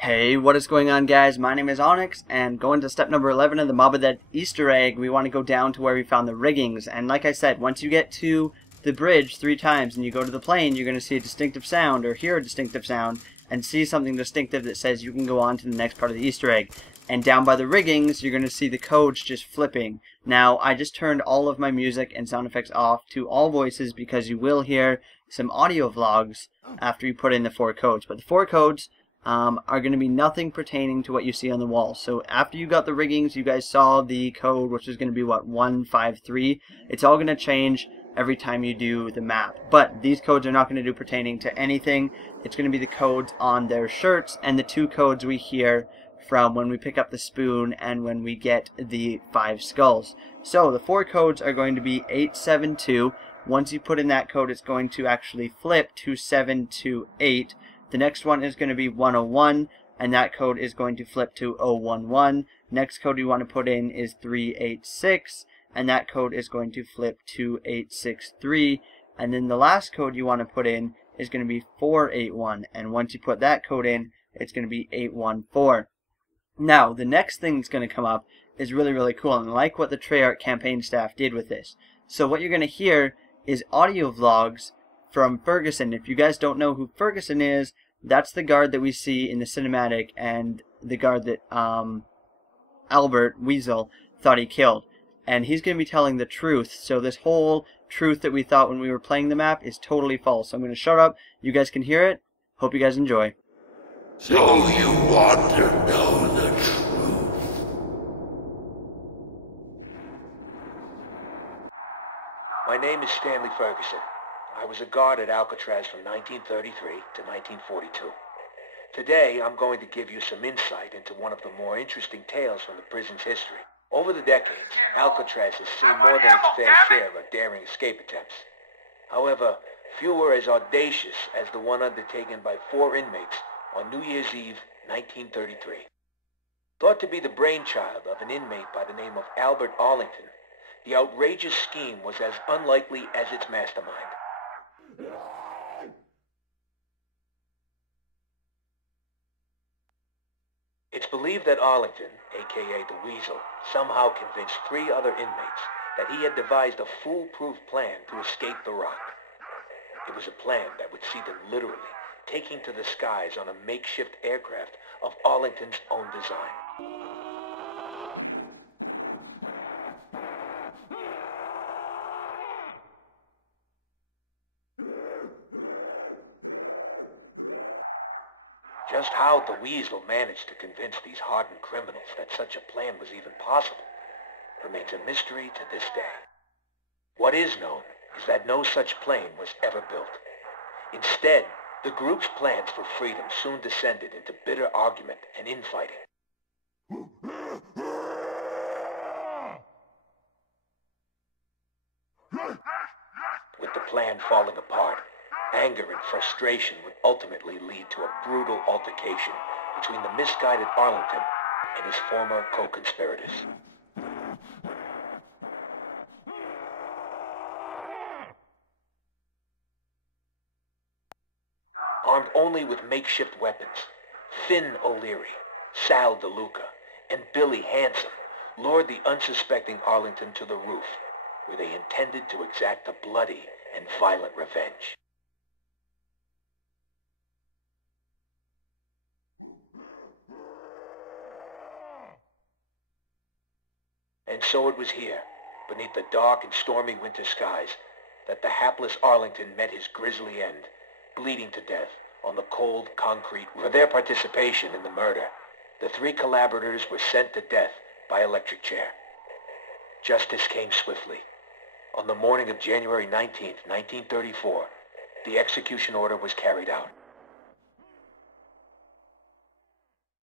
Hey, what is going on, guys? My name is Awniks, and going to step number 11 of the Mob of the Dead Easter egg, we want to go down to where we found the riggings. And like I said, once you get to the bridge 3 times and you go to the plane, you're going to see a distinctive sound, or hear a distinctive sound, and see something distinctive that says you can go on to the next part of the Easter egg. And down by the riggings, you're going to see the codes just flipping. Now, I just turned all of my music and sound effects off to all voices because you will hear some audio vlogs after you put in the 4 codes. But the 4 codes are going to be nothing pertaining to what you see on the wall. So after you got the riggings, you guys saw the code, which is going to be what, 153. It's all going to change every time you do the map. But these codes are not going to do pertaining to anything. It's going to be the codes on their shirts and the 2 codes we hear from when we pick up the spoon and when we get the 5 skulls. So the 4 codes are going to be 872. Once you put in that code, it's going to actually flip to 728. The next one is going to be 101, and that code is going to flip to 011. Next code you want to put in is 386, and that code is going to flip to 863. And then the last code you want to put in is going to be 481, and once you put that code in, it's going to be 814. Now, the next thing that's going to come up is really, really cool, and I like what the Treyarch campaign staff did with this. So what you're going to hear is audio vlogs from Ferguson. If you guys don't know who Ferguson is, that's the guard that we see in the cinematic and the guard that Albert Weasel thought he killed. And he's going to be telling the truth, so this whole truth that we thought when we were playing the map is totally false. So I'm going to shut up, you guys can hear it, hope you guys enjoy. So you want to know the truth? My name is Stanley Ferguson. I was a guard at Alcatraz from 1933 to 1942. Today, I'm going to give you some insight into one of the more interesting tales from the prison's history. Over the decades, Alcatraz has seen more than its fair share of daring escape attempts. However, few were as audacious as the one undertaken by 4 inmates on New Year's Eve, 1933. Thought to be the brainchild of an inmate by the name of Albert Arlington, the outrageous scheme was as unlikely as its mastermind. It's believed that Arlington, aka the Weasel, somehow convinced 3 other inmates that he had devised a foolproof plan to escape the rock. It was a plan that would see them literally taking to the skies on a makeshift aircraft of Arlington's own design. Just how the Weasel managed to convince these hardened criminals that such a plan was even possible remains a mystery to this day. What is known is that no such plane was ever built. Instead, the group's plans for freedom soon descended into bitter argument and infighting. With the plan falling apart, anger and frustration would ultimately lead to a brutal altercation between the misguided Arlington and his former co-conspirators. Armed only with makeshift weapons, Finn O'Leary, Sal DeLuca, and Billy Handsome lured the unsuspecting Arlington to the roof, where they intended to exact a bloody and violent revenge. And so it was here, beneath the dark and stormy winter skies, that the hapless Arlington met his grisly end, bleeding to death on the cold concrete. For their participation in the murder, the 3 collaborators were sent to death by electric chair. Justice came swiftly. On the morning of January 19th, 1934, the execution order was carried out.